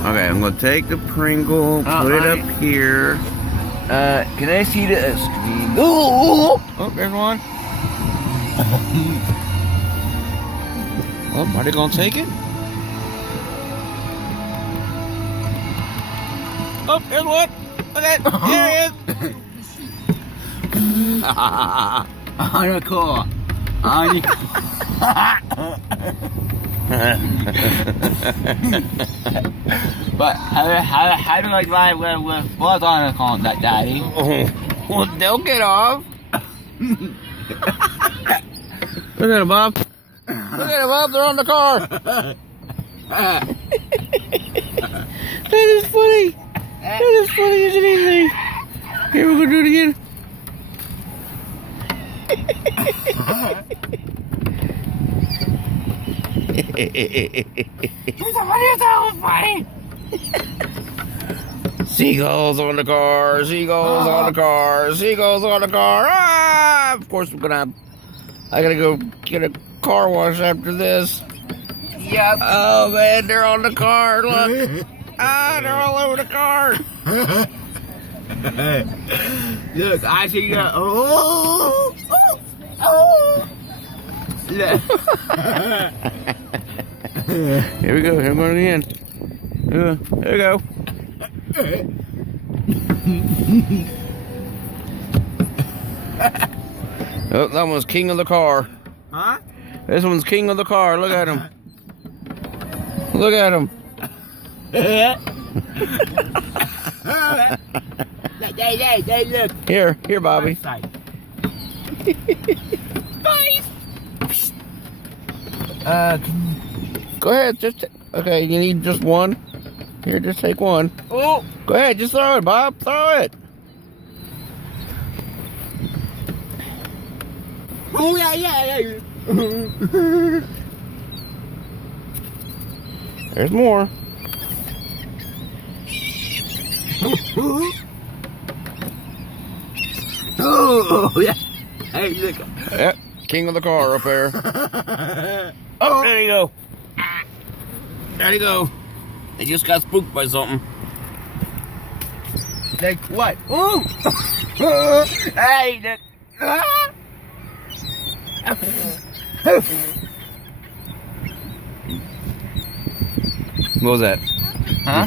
Okay, I'm gonna take the Pringle, put it up here. Can I see the screen? Oh, there's one. Oh, are they gonna take it? Oh, there's one. Okay, there he is. On the car. On the But how do I drive with what's on the car, that Daddy? Well, they'll get off. Look at him, Bob. Look at him, Bob. They're on the car. That is funny. That is funny as anything. Here, we're gonna do it again. Seagulls on the car, seagulls on the car, seagulls on the car. Ah! Of course, I gotta go get a car wash after this. Yep. Oh man, they're on the car. Look. They're all over the car. Look, I see you. Look. Here we go. Here we go again. There we go. Oh, that one's king of the car. Huh? This one's king of the car. Look at him. Look at him. Look. Here, Bobby. Go ahead. Okay. You need just one. Here, just take one. Oh. Go ahead. Just throw it, Bob. Throw it. Oh yeah. There's more. Oh yeah. Hey, look. Yep. King of the car up there. Oh, there you go. There you go. They just got spooked by something. Like what? Oh! Hey, look. What was that? Huh?